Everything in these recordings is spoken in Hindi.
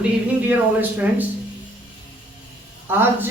Good evening dear all students. आज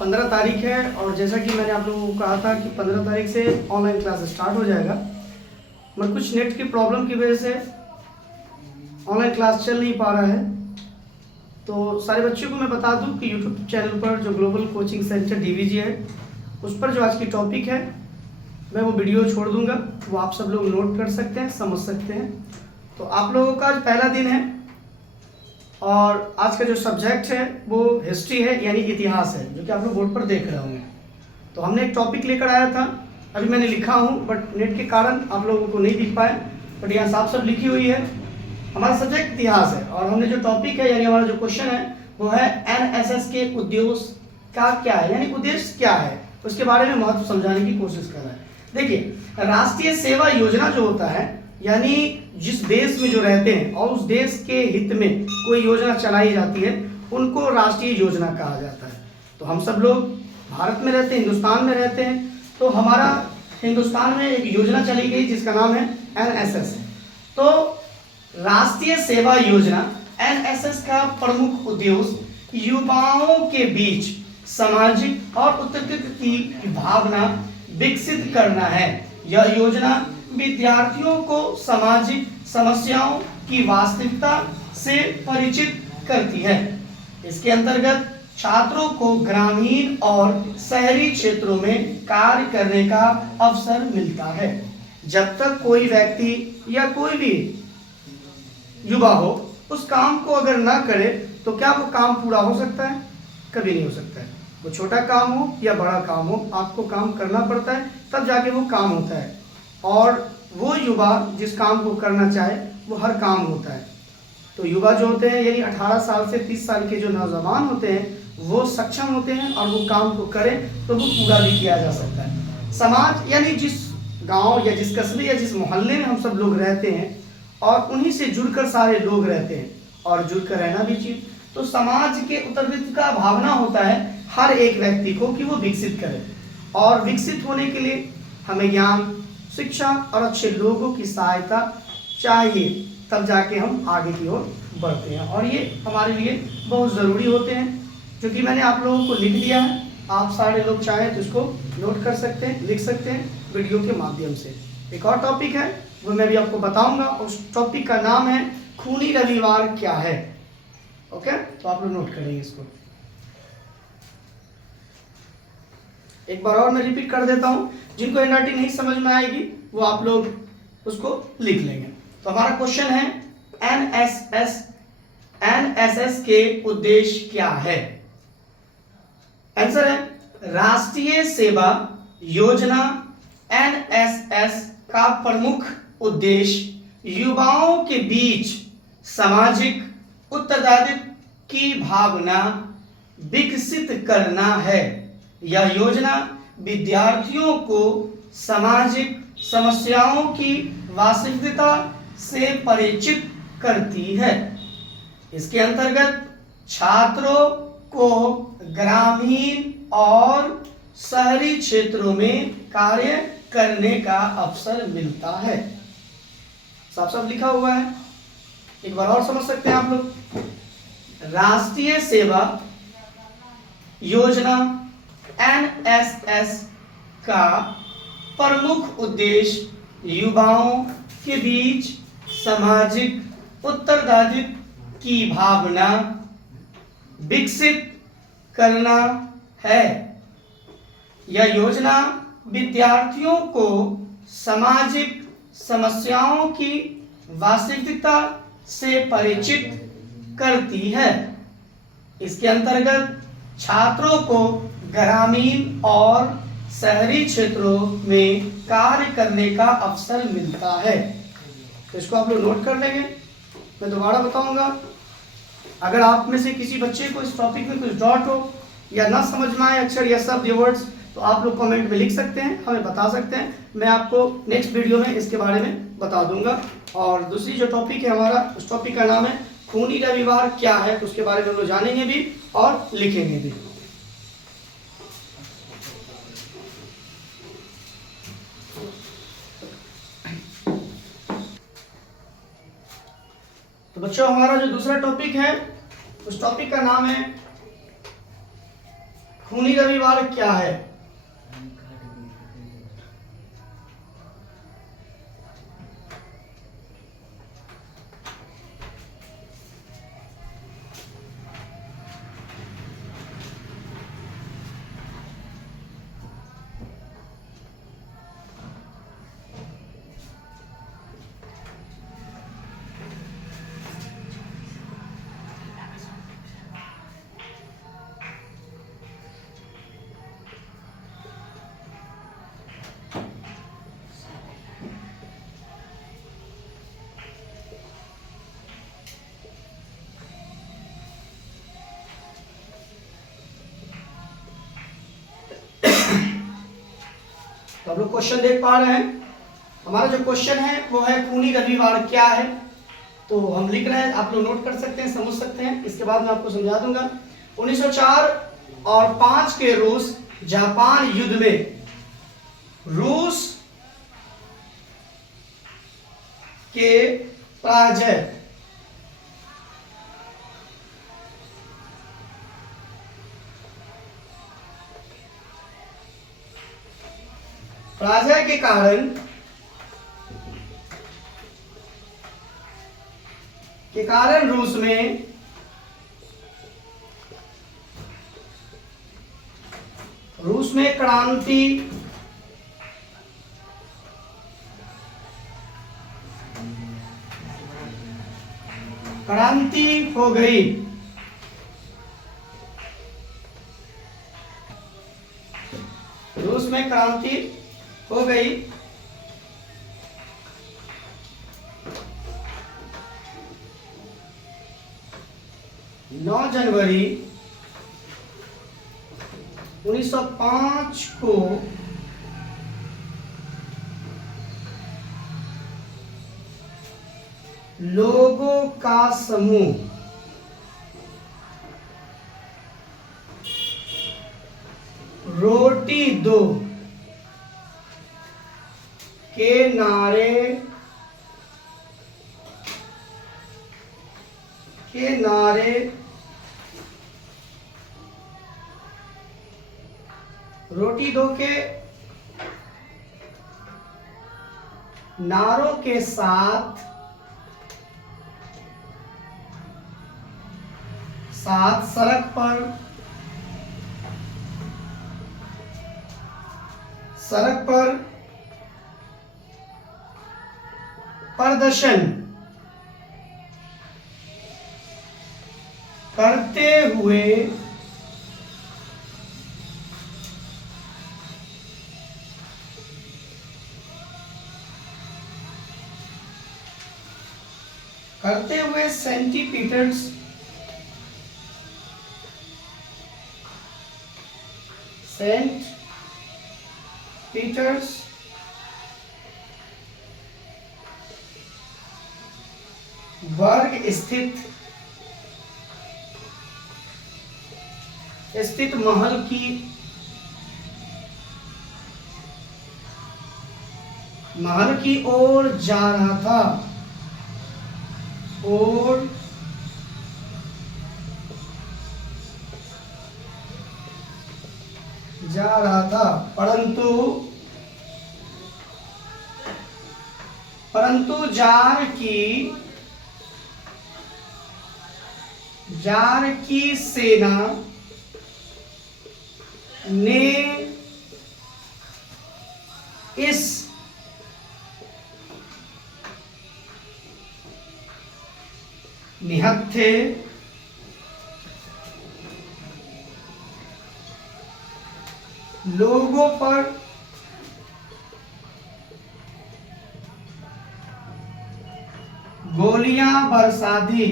15 तारीख है और जैसा कि मैंने आप लोगों को कहा था कि 15 तारीख से ऑनलाइन क्लास स्टार्ट हो जाएगा, मगर कुछ नेट की प्रॉब्लम की वजह से ऑनलाइन क्लास चल नहीं पा रहा है। तो सारे बच्चों को मैं बता दूं कि यूट्यूब चैनल पर जो ग्लोबल कोचिंग सेंटर DVG है, उस पर जो आज की टॉपिक है मैं वो वीडियो छोड़ दूंगा, वो आप सब लोग नोट कर सकते हैं, समझ सकते हैं। तो आप लोगों का आज पहला दिन है और आज का जो सब्जेक्ट है वो हिस्ट्री है, यानी इतिहास है, जो कि आप लोग बोर्ड पर देख रहे होंगे। तो हमने एक टॉपिक लेकर आया था, अभी मैंने लिखा हूँ बट नेट के कारण आप लोगों को नहीं दिख पाए, बट यहाँ साफ साफ लिखी हुई है। हमारा सब्जेक्ट इतिहास है और हमने जो टॉपिक है यानी हमारा जो क्वेश्चन है वो है NSS के उद्देश्य का क्या है, यानी उद्देश्य क्या है, उसके बारे में महत्व समझाने की कोशिश कर रहा है। देखिए, राष्ट्रीय सेवा योजना जो होता है, यानी जिस देश में जो रहते हैं और उस देश के हित में कोई योजना चलाई जाती है, उनको राष्ट्रीय योजना कहा जाता है। तो हम सब लोग भारत में रहते हैं, हिंदुस्तान में रहते हैं, तो हमारा हिंदुस्तान में एक योजना चली गई जिसका नाम है NSS। तो राष्ट्रीय सेवा योजना NSS का प्रमुख उद्देश्य युवाओं के बीच सामाजिक और उत्तरदायित्व की भावना विकसित करना है। यह योजना विद्यार्थियों को सामाजिक समस्याओं की वास्तविकता से परिचित करती है। इसके अंतर्गत छात्रों को ग्रामीण और शहरी क्षेत्रों में कार्य करने का अवसर मिलता है। जब तक कोई व्यक्ति या कोई भी युवा हो उस काम को अगर ना करे तो क्या वो काम पूरा हो सकता है? कभी नहीं हो सकता है। वो छोटा काम हो या बड़ा काम हो, आपको काम करना पड़ता है, तब जाके वो काम होता है। और वो युवा जिस काम को करना चाहे वो हर काम होता है। तो युवा जो होते हैं यानी 18 साल से 30 साल के जो नौजवान होते हैं वो सक्षम होते हैं और वो काम को करें तो वो पूरा भी किया जा सकता है। समाज यानी जिस गांव या जिस कस्बे या जिस मोहल्ले में हम सब लोग रहते हैं और उन्हीं से जुड़कर सारे लोग रहते हैं और जुड़कर रहना भी चाहिए। तो समाज के उत्तरदायित्व का भावना होता है हर एक व्यक्ति को कि वो विकसित करे, और विकसित होने के लिए हमें ज्ञान, शिक्षा और अच्छे लोगों की सहायता चाहिए, तब जाके हम आगे की ओर बढ़ते हैं। और ये हमारे लिए बहुत ज़रूरी होते हैं, जो कि मैंने आप लोगों को लिख दिया है। आप सारे लोग चाहें तो इसको नोट कर सकते हैं, लिख सकते हैं वीडियो के माध्यम से। एक और टॉपिक है वो मैं भी आपको बताऊंगा, उस टॉपिक का नाम है खूनी रविवार क्या है। ओके, तो आप लोग नोट करेंगे इसको। एक बार और मैं रिपीट कर देता हूं, जिनको एनआरटी नहीं समझ में आएगी वो आप लोग उसको लिख लेंगे। तो हमारा क्वेश्चन है NSS के उद्देश्य क्या है? आंसर है राष्ट्रीय सेवा योजना NSS का प्रमुख उद्देश्य युवाओं के बीच सामाजिक उत्तरदायित्व की भावना विकसित करना है। यह योजना विद्यार्थियों को सामाजिक समस्याओं की वास्तविकता से परिचित करती है। इसके अंतर्गत छात्रों को ग्रामीण और शहरी क्षेत्रों में कार्य करने का अवसर मिलता है। साफ साफ लिखा हुआ है, एक बार और समझ सकते हैं आप लोग। राष्ट्रीय सेवा योजना NSS का प्रमुख उद्देश्य युवाओं के बीच सामाजिक उत्तरदायित्व की भावना विकसित करना है। यह योजना विद्यार्थियों को सामाजिक समस्याओं की वास्तविकता से परिचित करती है। इसके अंतर्गत छात्रों को ग्रामीण और शहरी क्षेत्रों में कार्य करने का अवसर मिलता है। तो इसको आप लोग नोट कर लेंगे। मैं दोबारा बताऊंगा, अगर आप में से किसी बच्चे को इस टॉपिक में कुछ डाउट हो या ना समझ में आए अक्षर या शब्द या वर्ड्स, तो आप लोग कमेंट में लिख सकते हैं, हमें बता सकते हैं। मैं आपको नेक्स्ट वीडियो में इसके बारे में बता दूंगा। और दूसरी जो टॉपिक है हमारा, उस टॉपिक का नाम है खूनी रविवार क्या है, तो उसके बारे में हम लोग जानेंगे भी और लिखेंगे भी। बच्चों हमारा जो दूसरा टॉपिक है उस टॉपिक का नाम है खूनी रविवार क्या है। तो आप लोग क्वेश्चन देख पा रहे हैं। हमारा जो क्वेश्चन है वो है खूनी रविवार क्या है। तो हम लिख रहे हैं, आप लोग नोट कर सकते हैं, समझ सकते हैं। इसके बाद मैं आपको समझा दूंगा। 1904 और 5 के रूस जापान युद्ध में रूस के पराजय के कारण रूस में क्रांति हो गई। रूस में क्रांति हो गई। 9 जनवरी 1905 को लोगों का समूह रोटी दो के नारे रोटी दो के नारों के साथ सड़क पर प्रदर्शन करते हुए सेंट पीटर्स बर्ग स्थित महल की ओर जा रहा था परंतु जार की सेना ने इस निहत्थे लोगों पर गोलियां बरसाई,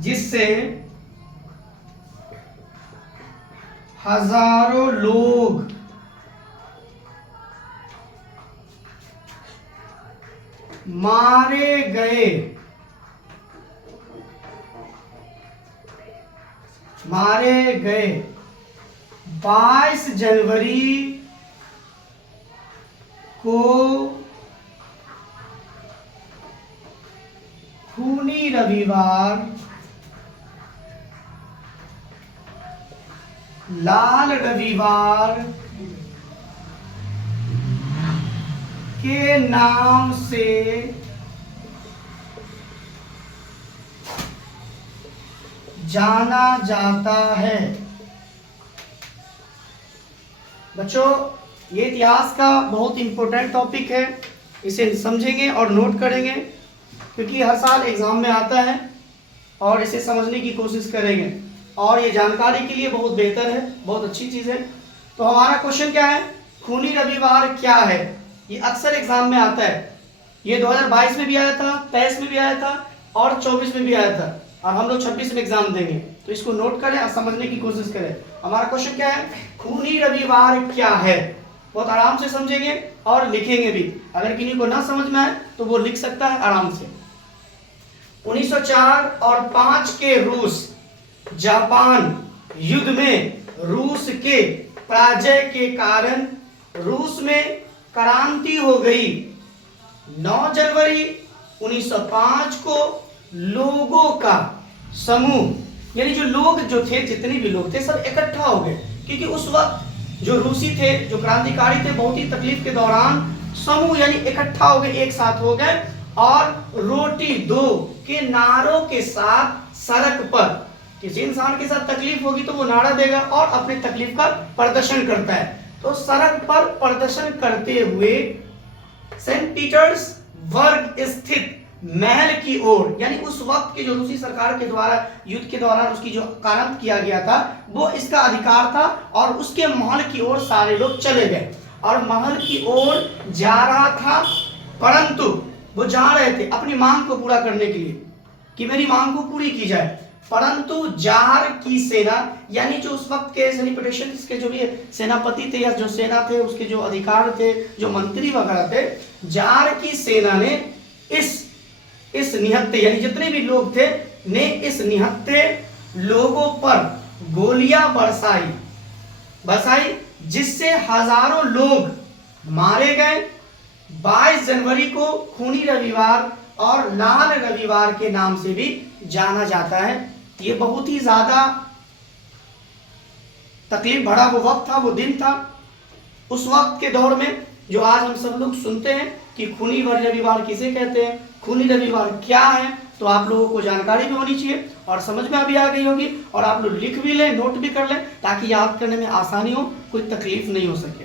जिससे हजारों लोग मारे गए। मारे गए 22 जनवरी को खूनी रविवार, लाल रविवार के नाम से जाना जाता है। बच्चों, ये इतिहास का बहुत इंपॉर्टेंट टॉपिक है, इसे समझेंगे और नोट करेंगे क्योंकि हर साल एग्जाम में आता है और इसे समझने की कोशिश करेंगे और ये जानकारी के लिए बहुत बेहतर है, बहुत अच्छी चीज़ है। तो हमारा क्वेश्चन क्या है, खूनी रविवार क्या है? ये अक्सर एग्जाम में आता है। ये 2022 में भी आया था, 23 में भी आया था और 24 में भी आया था और हम लोग 26 में एग्जाम देंगे। तो इसको नोट करें और समझने की कोशिश करें। हमारा क्वेश्चन क्या है, खूनी रविवार क्या है? बहुत आराम से समझेंगे और लिखेंगे भी। अगर किसी को ना समझ में आए तो वो लिख सकता है आराम से। 1904 और 5 के रूस जापान युद्ध में रूस के पराजय के कारण रूस में क्रांति हो गई। 9 जनवरी 1905 को लोगों का समूह, यानी जो लोग जो थे, जितने भी लोग थे सब इकट्ठा हो गए क्योंकि उस वक्त जो रूसी थे, जो क्रांतिकारी थे, बहुत ही तकलीफ के दौरान समूह यानी इकट्ठा हो गए, एक साथ हो गए और रोटी दो के नारों के साथ सड़क पर, किसी इंसान के साथ तकलीफ होगी तो वो नारा देगा और अपनी तकलीफ का प्रदर्शन करता है। तो सड़क पर प्रदर्शन करते हुए सेंट पीटर्सबर्ग स्थित महल की ओर, यानी उस वक्त की जो रूसी सरकार के द्वारा युद्ध के दौरान उसकी जो कारण किया गया था वो इसका अधिकार था और उसके महल की ओर सारे लोग चले गए और महल की ओर जा रहा था, परंतु वो जा रहे थे अपनी मांग को पूरा करने के लिए कि मेरी मांग को पूरी की जाए, परंतु जार की सेना, यानी जो उस वक्त के सेनापति के जो भी सेनापति थे या जो सेना थे, उसके जो अधिकार थे, जो मंत्री वगैरह थे, जार की सेना ने इस निहत्थे यानी जितने भी लोग थे ने इस निहत्थे लोगों पर गोलियां बरसाई जिससे हजारों लोग मारे गए। 22 जनवरी को खूनी रविवार और लाल रविवार के नाम से भी जाना जाता है। ये बहुत ही ज्यादा तकलीफ भरा वो वक्त था, वो दिन था। उस वक्त के दौर में जो आज हम सब लोग सुनते हैं कि खूनी रविवार किसे कहते हैं, खूनी रविवार क्या है, तो आप लोगों को जानकारी भी होनी चाहिए और समझ में अभी आ गई होगी और आप लोग लिख भी लें, नोट भी कर लें ताकि याद करने में आसानी हो, कोई तकलीफ नहीं हो सके।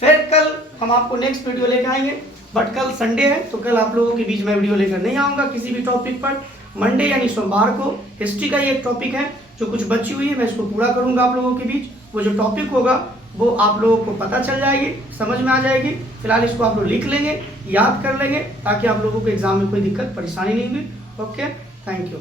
फिर कल हम आपको नेक्स्ट वीडियो लेकर आएंगे, बट कल संडे है तो कल आप लोगों के बीच में वीडियो लेकर नहीं आऊँगा किसी भी टॉपिक पर। मंडे यानी सोमवार को हिस्ट्री का ही एक टॉपिक है जो कुछ बची हुई है, मैं इसको पूरा करूँगा आप लोगों के बीच। वो जो टॉपिक होगा वो आप लोगों को पता चल जाएगी, समझ में आ जाएगी। फिलहाल इसको आप लोग लिख लेंगे, याद कर लेंगे ताकि आप लोगों को एग्जाम में कोई दिक्कत परेशानी नहीं हुई। Okay, thank you.